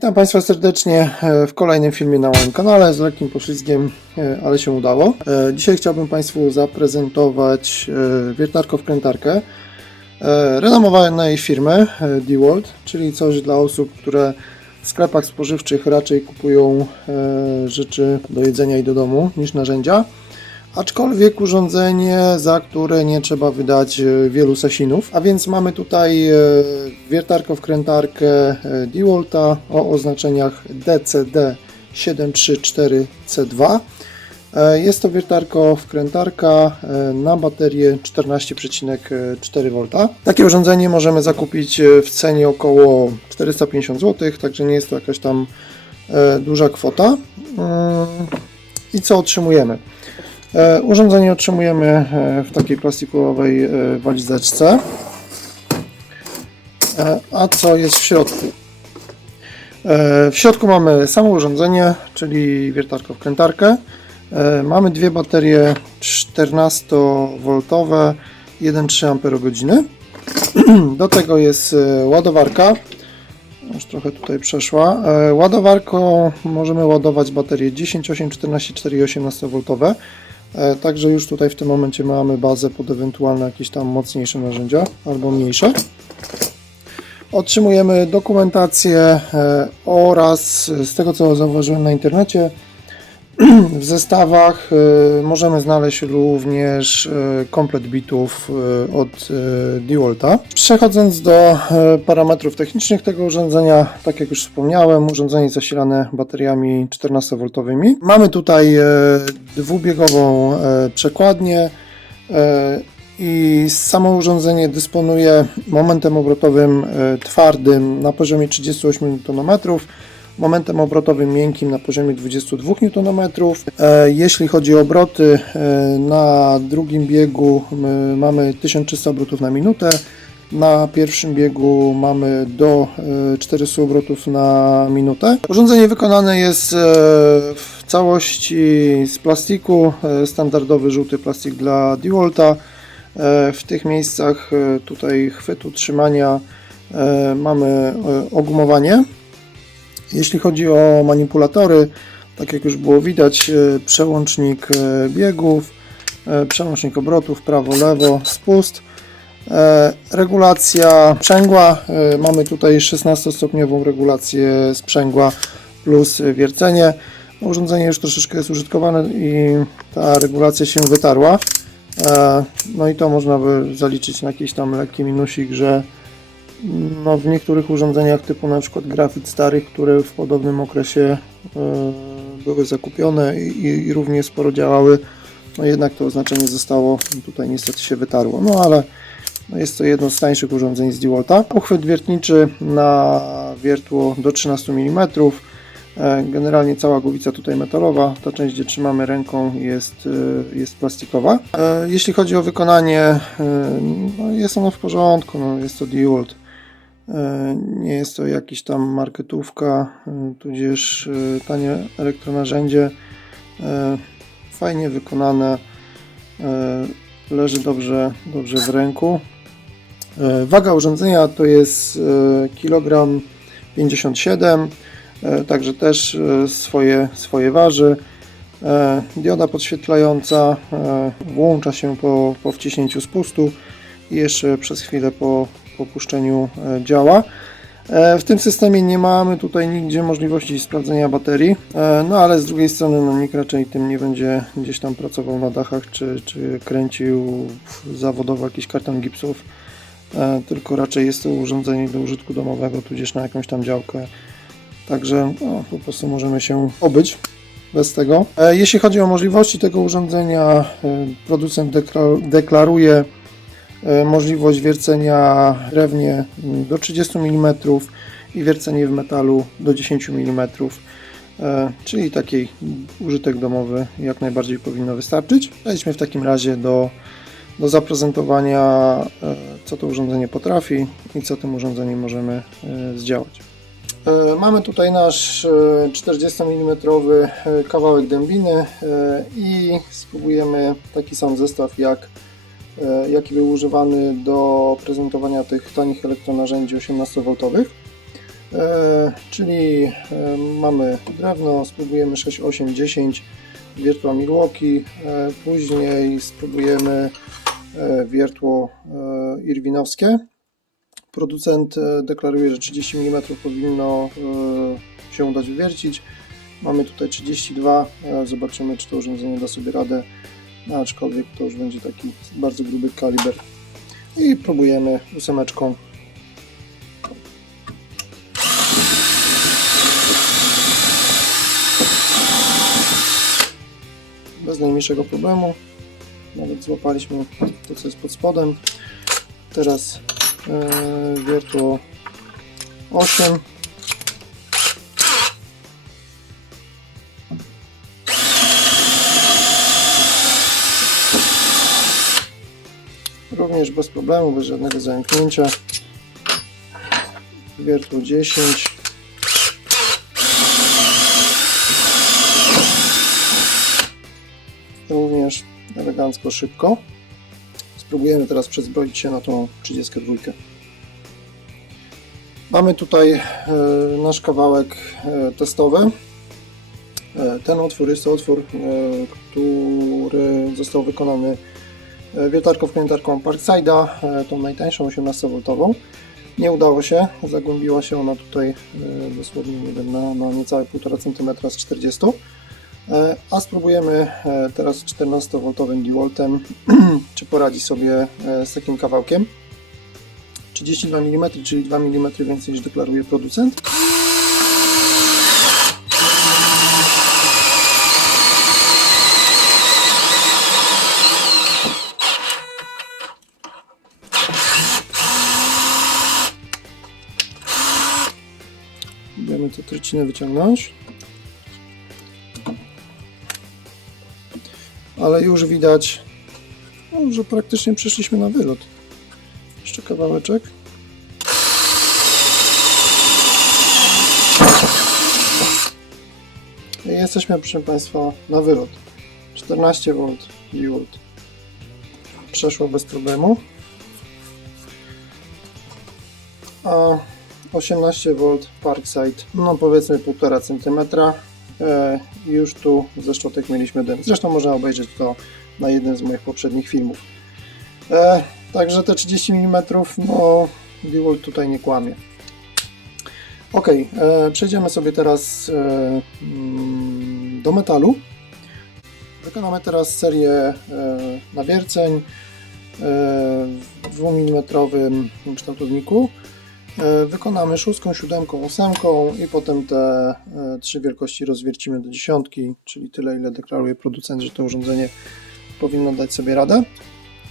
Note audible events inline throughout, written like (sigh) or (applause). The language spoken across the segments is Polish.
Witam Państwa serdecznie e, w kolejnym filmie na moim kanale z lekkim poślizgiem, e, ale się udało. E, Dzisiaj chciałbym Państwu zaprezentować wiertarko-wkrętarkę renomowanej firmy DeWalt, czyli coś dla osób, które w sklepach spożywczych raczej kupują rzeczy do jedzenia i do domu niż narzędzia. Aczkolwiek urządzenie, za które nie trzeba wydać e, wielu sesinów. A więc mamy tutaj e, wiertarko wkrętarkę e, DeWalta o oznaczeniach DCD734C2. E, Jest to wiertarko wkrętarka na baterię 14,4 V. Takie urządzenie możemy zakupić w cenie około 450 zł, także nie jest to jakaś tam duża kwota. Mm, I co otrzymujemy? E, Urządzenie otrzymujemy e, w takiej plastikowej e, walizeczce. A co jest w środku? W środku mamy samo urządzenie, czyli wiertarko wkrętarkę. Mamy dwie baterie 14V, 1,3 Ah. Do tego jest ładowarka. Już trochę tutaj przeszła. Ładowarką możemy ładować baterie 10, 8, 14, 4 i 18V. E, Także już tutaj w tym momencie mamy bazę pod ewentualne jakieś tam mocniejsze narzędzia albo mniejsze. Otrzymujemy dokumentację e, oraz z tego co zauważyłem na internecie w zestawach e, możemy znaleźć również e, komplet bitów e, od DeWalta. Przechodząc do parametrów technicznych tego urządzenia, tak jak już wspomniałem, urządzenie zasilane bateriami 14V. Mamy tutaj dwubiegową przekładnię i samo urządzenie dysponuje momentem obrotowym twardym na poziomie 38 Nm, momentem obrotowym miękkim na poziomie 22 Nm. E, Jeśli chodzi o obroty, e, na drugim biegu mamy 1300 obrotów na minutę, na pierwszym biegu mamy do e, 400 obrotów na minutę. Urządzenie wykonane jest e, w całości z plastiku, e, standardowy żółty plastik dla DeWalta. E, W tych miejscach e, tutaj chwytu trzymania e, mamy e, ogumowanie. Jeśli chodzi o manipulatory, tak jak już było widać, e, przełącznik e, biegów, e, przełącznik obrotów, prawo, lewo, spust. Regulacja sprzęgła. Mamy tutaj 16-stopniową regulację sprzęgła plus wiercenie. Urządzenie już troszeczkę jest użytkowane i ta regulacja się wytarła. No i to można by zaliczyć na jakiś tam lekki minusik, że no, w niektórych urządzeniach typu na przykład grafit starych, które w podobnym okresie e, były zakupione i, i równie sporo działały, no jednak to oznaczenie zostało tutaj niestety się wytarło. No ale jest to jedno z tańszych urządzeń z DeWalta. Uchwyt wiertniczy na wiertło do 13 mm. E, Generalnie cała głowica tutaj metalowa, ta część gdzie trzymamy ręką jest, e, jest plastikowa. Jeśli chodzi o wykonanie, no jest ono w porządku, no jest to DeWalt. E, Nie jest to jakiś tam marketówka, e, tudzież e, tanie elektronarzędzie. Fajnie wykonane, leży dobrze, dobrze w ręku. Waga urządzenia to jest kilogram 57 e, także też swoje, swoje waży. Dioda podświetlająca włącza się po, po wciśnięciu spustu i jeszcze przez chwilę po, po puszczeniu e, działa. E, W tym systemie nie mamy tutaj nigdzie możliwości sprawdzenia baterii, e, no ale z drugiej strony no, nikt raczej tym nie będzie gdzieś tam pracował na dachach czy, czy kręcił zawodowo jakiś karton gipsów, tylko raczej jest to urządzenie do użytku domowego, tudzież na jakąś tam działkę. Także no, po prostu możemy się obyć bez tego. Jeśli chodzi o możliwości tego urządzenia, producent dekla- deklaruje możliwość wiercenia drewnie mm, do 30 mm i wiercenie w metalu do 10 mm, e, czyli taki użytek domowy jak najbardziej powinno wystarczyć. Przejdźmy w takim razie do, do zaprezentowania, e, co to urządzenie potrafi i co tym urządzeniem możemy e, zdziałać. E, Mamy tutaj nasz e, 40 mm kawałek dębiny e, i spróbujemy taki sam zestaw jak e, jaki był używany do prezentowania tych tanich elektronarzędzi 18V. E, czyli e, mamy drewno, spróbujemy 6, 8, 10 wiertła Milwaukee, e, później spróbujemy e, wiertło e, irwinowskie. Producent e, deklaruje, że 30 mm powinno e, się udać wywiercić. Mamy tutaj 32, e, zobaczymy czy to urządzenie da sobie radę, aczkolwiek to już będzie taki bardzo gruby kaliber. I próbujemy ósemeczką. Bez najmniejszego problemu. Nawet złapaliśmy to, co jest pod spodem. Teraz e, wiertło 8. Również bez problemu, bez żadnego zamknięcia. Wiertło 10. Również elegancko, szybko. Spróbujemy teraz przezbroić się na tą 32. Mamy tutaj e, nasz kawałek e, testowy. E, ten otwór jest to otwór, który został wykonany wiertarką wkrętarką Parkside'a, e, tą najtańszą 18V. Nie udało się, zagłębiła się ona tutaj e, dosłownie nie wiem, na, na niecałe 1,5 cm z 40 E, A spróbujemy e, teraz 14V DeWaltem, (clears throat) czy poradzi sobie e, z takim kawałkiem. 32 mm, czyli 2 mm więcej niż deklaruje producent. Trucinę wyciągnąć. ale już widać, no, że praktycznie przeszliśmy na wylot. Jeszcze kawałeczek. I jesteśmy, proszę Państwa, na wylot. 14V DeWalt. Przeszło bez problemu. A 18V Parkside, no powiedzmy 1,5 cm. E, już tu ze szczotek mieliśmy dym. Zresztą można obejrzeć to na jednym z moich poprzednich filmów. E, także te 30 mm, no DeWalt tutaj nie kłamie. Ok, e, przejdziemy sobie teraz e, mm, do metalu. Wykonamy teraz serię e, nawierceń e, w 2 mm kształtowniku. E, Wykonamy szóstką, siódemką, ósemką i potem te e, trzy wielkości rozwiercimy do dziesiątki, czyli tyle ile deklaruje producent, że to urządzenie powinno dać sobie radę.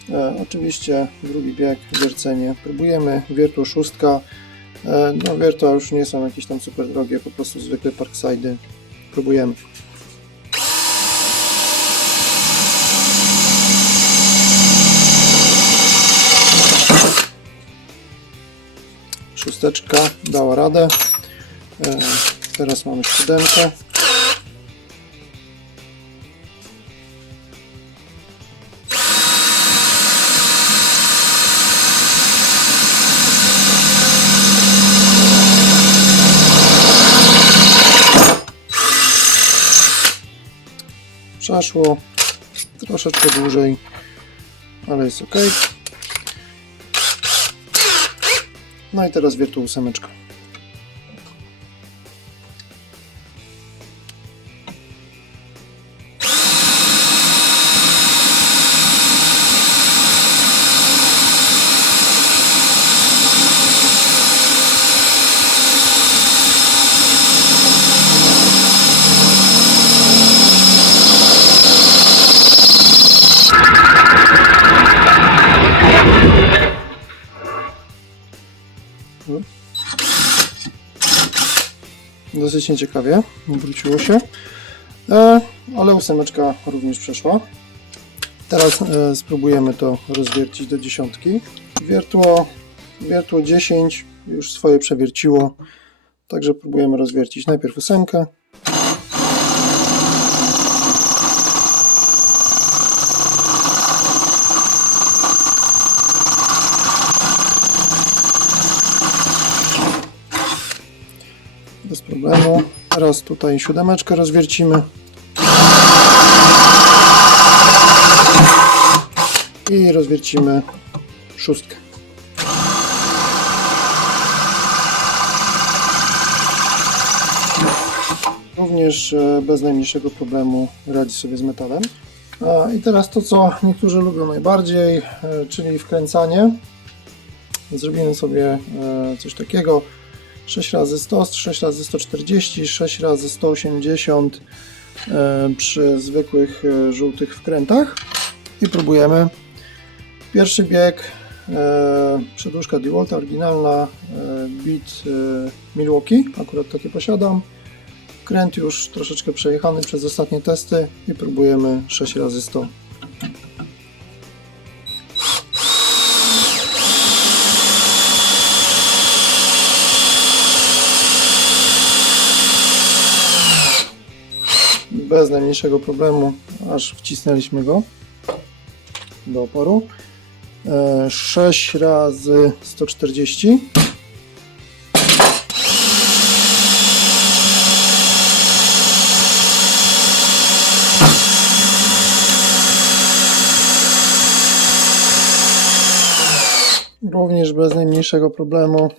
E, oczywiście drugi bieg, wiercenie. Próbujemy, wiertło szóstka. No wiertła już nie są jakieś tam super drogie, po prostu zwykłe parkside'y. Próbujemy. Szósteczka dała radę. E, Teraz mamy siódemkę. Przeszło troszeczkę dłużej, ale jest ok. No i teraz wiertu ósemeczka. Dosyć nieciekawie, obróciło się, e, ale ósemeczka również przeszła. Teraz e, spróbujemy to rozwiercić do dziesiątki. Wiertło, wiertło 10 już swoje przewierciło, także próbujemy rozwiercić najpierw ósemkę. Teraz tutaj siódemeczkę rozwiercimy. I rozwiercimy szóstkę. Również e, bez najmniejszego problemu radzi sobie z metalem. I teraz to, co niektórzy lubią najbardziej, e, czyli wkręcanie. Zrobimy sobie e, coś takiego. 6 razy 100, 6 razy 140, 6 razy 180 e, przy zwykłych e, żółtych wkrętach i próbujemy. Pierwszy bieg, e, przedłużka DeWalta oryginalna, bit Milwaukee, akurat takie posiadam. Kręt już troszeczkę przejechany przez ostatnie testy i próbujemy 6 razy 100. Bez najmniejszego problemu, aż wcisnęliśmy go do oporu. E, 6 razy 140. Również bez najmniejszego problemu.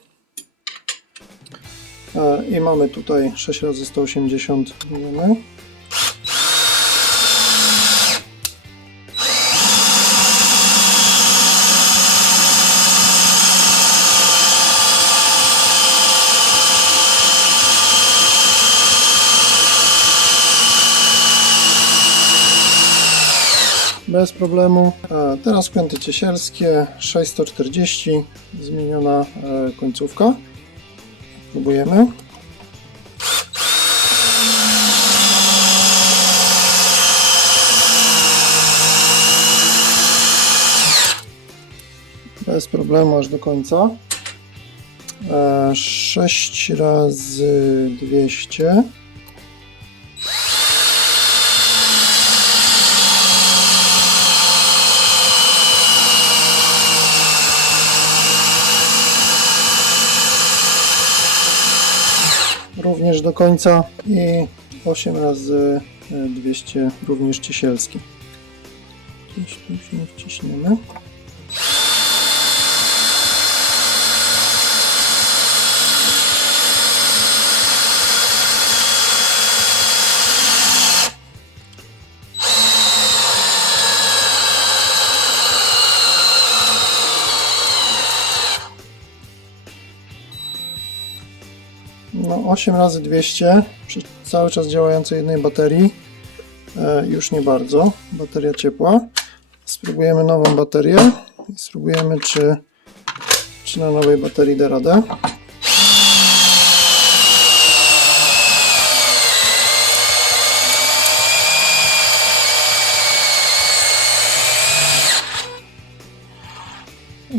E, I mamy tutaj 6 razy 180 mm. Bez problemu. A teraz wkręty ciesielskie 640, zmieniona e, końcówka. Próbujemy. Bez problemu aż do końca. E, 6 razy 200. również do końca i 8 razy e, 200 również ciesielski. Gdzieś 8 razy 200 przy cały czas działającej jednej baterii. E, już nie bardzo. Bateria ciepła. Spróbujemy nową baterię i spróbujemy czy, czy na nowej baterii da radę.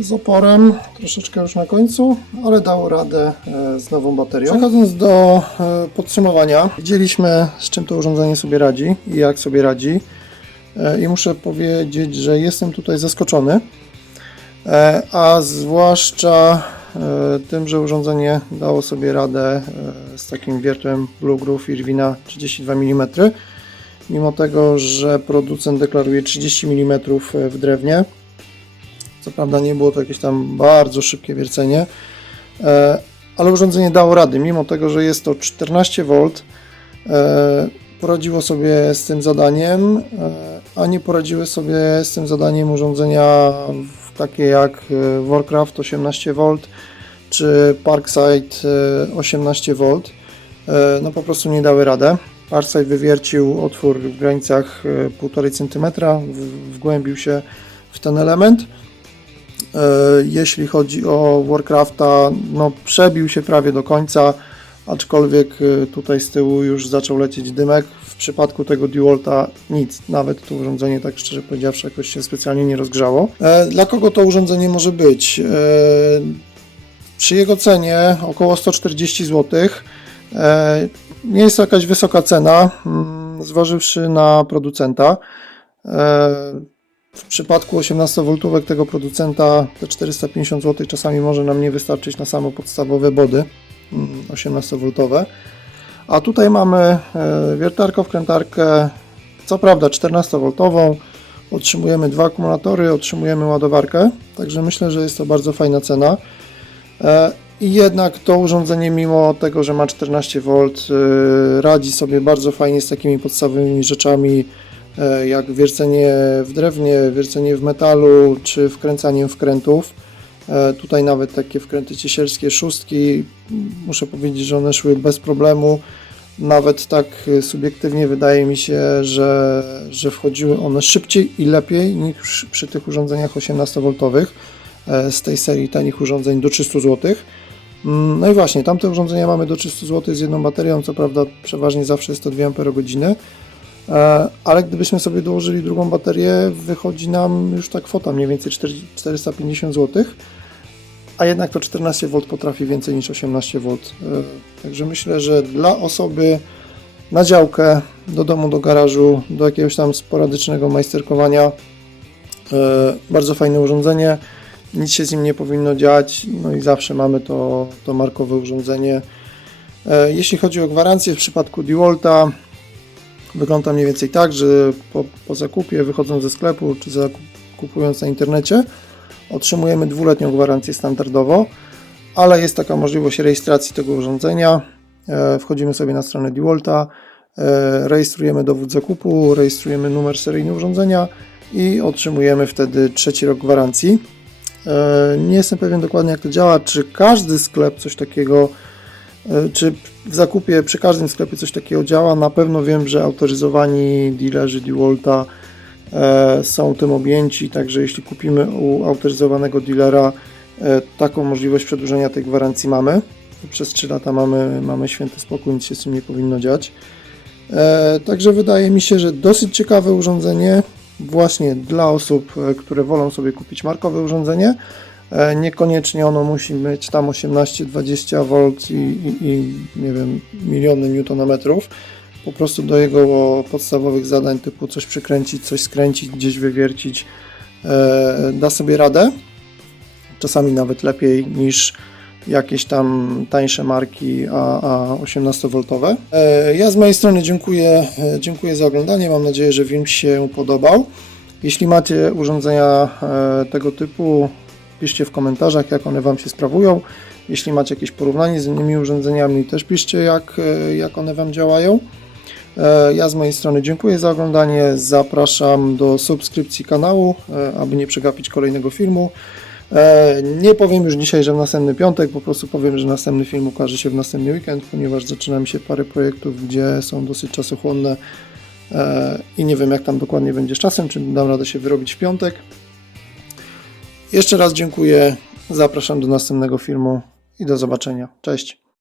Z oporem, troszeczkę już na końcu, ale dało radę e, z nową baterią. Przechodząc do e, podsumowania, widzieliśmy z czym to urządzenie sobie radzi i jak sobie radzi E, i muszę powiedzieć, że jestem tutaj zaskoczony, a zwłaszcza tym, że urządzenie dało sobie radę z takim wiertłem Blue Groove Irwina 32 mm, mimo tego, że producent deklaruje 30 mm w drewnie. Co prawda nie było to jakieś tam bardzo szybkie wiercenie, e, ale urządzenie dało rady, mimo tego, że jest to 14 V, e, poradziło sobie z tym zadaniem, e, a nie poradziły sobie z tym zadaniem urządzenia takie jak Warcraft 18 V czy Parkside e, 18 V. E, No po prostu nie dały radę. Parkside wywiercił otwór w granicach e, 1,5 cm, wgłębił się w ten element. E, Jeśli chodzi o Warcrafta, no przebił się prawie do końca, aczkolwiek e, tutaj z tyłu już zaczął lecieć dymek. W przypadku tego DeWalta nic, nawet to urządzenie, tak szczerze powiedziawszy, jakoś się specjalnie nie rozgrzało. E, Dla kogo to urządzenie może być? Przy jego cenie około 140 zł. Nie jest to jakaś wysoka cena, mm, zważywszy na producenta. W przypadku 18V tego producenta te 450 zł czasami może nam nie wystarczyć na samo podstawowe body 18V. A tutaj mamy e, wiertarkę, wkrętarkę, co prawda 14V, otrzymujemy dwa akumulatory, otrzymujemy ładowarkę, także myślę, że jest to bardzo fajna cena. E, I jednak to urządzenie, mimo tego, że ma 14V, e, radzi sobie bardzo fajnie z takimi podstawowymi rzeczami, jak wiercenie w drewnie, wiercenie w metalu, czy wkręcaniem wkrętów. E, Tutaj nawet takie wkręty ciesielskie, szóstki, muszę powiedzieć, że one szły bez problemu. Nawet tak e, subiektywnie wydaje mi się, że, że wchodziły one szybciej i lepiej niż przy tych urządzeniach 18V e, z tej serii tanich urządzeń do 300 zł. Mm, No i właśnie, tamte urządzenia mamy do 300 zł z jedną baterią, co prawda przeważnie zawsze jest to 2 Ah, E, ale gdybyśmy sobie dołożyli drugą baterię, wychodzi nam już ta kwota mniej więcej 4 450 zł, a jednak to 14V potrafi więcej niż 18V. E, Także myślę, że dla osoby na działkę, do domu, do garażu, do jakiegoś tam sporadycznego majsterkowania, e, bardzo fajne urządzenie. Nic się z nim nie powinno dziać, no i zawsze mamy to, to markowe urządzenie. E, Jeśli chodzi o gwarancję w przypadku DeWalta, Wygląda mniej więcej tak, że po, po zakupie, wychodząc ze sklepu czy zakup, kupując na internecie, otrzymujemy dwuletnią gwarancję standardowo, ale jest taka możliwość rejestracji tego urządzenia. E, wchodzimy sobie na stronę DeWalta, e, rejestrujemy dowód zakupu, rejestrujemy numer seryjny urządzenia i otrzymujemy wtedy trzeci rok gwarancji. E, nie jestem pewien dokładnie jak to działa, czy każdy sklep coś takiego Czy w zakupie przy każdym sklepie coś takiego działa? Na pewno wiem, że autoryzowani dealerzy DeWalta e, są tym objęci, także jeśli kupimy u autoryzowanego dealera, e, taką możliwość przedłużenia tej gwarancji mamy. Przez 3 lata mamy, mamy święty spokój, nic się z tym nie powinno dziać. E, Także wydaje mi się, że dosyć ciekawe urządzenie właśnie dla osób, e, które wolą sobie kupić markowe urządzenie. E, Niekoniecznie ono musi mieć tam 18-20 V i, i, i nie wiem, miliony newtonometrów. Po prostu do jego podstawowych zadań typu coś przykręcić, coś skręcić, gdzieś wywiercić e, da sobie radę. Czasami nawet lepiej niż jakieś tam tańsze marki, a, a 18V. E, Ja z mojej strony dziękuję, e, dziękuję za oglądanie. Mam nadzieję, że film się podobał. Jeśli macie urządzenia e, tego typu, piszcie w komentarzach, jak one Wam się sprawują. Jeśli macie jakieś porównanie z innymi urządzeniami, też piszcie, jak, e, jak one Wam działają. E, Ja z mojej strony dziękuję za oglądanie. Zapraszam do subskrypcji kanału, e, aby nie przegapić kolejnego filmu. Nie powiem już dzisiaj, że w następny piątek, po prostu powiem, że następny film ukaże się w następny weekend, ponieważ zaczyna mi się parę projektów, gdzie są dosyć czasochłonne i nie wiem, jak tam dokładnie będzie z czasem, czy dam radę się wyrobić w piątek. Jeszcze raz dziękuję, zapraszam do następnego filmu i do zobaczenia. Cześć.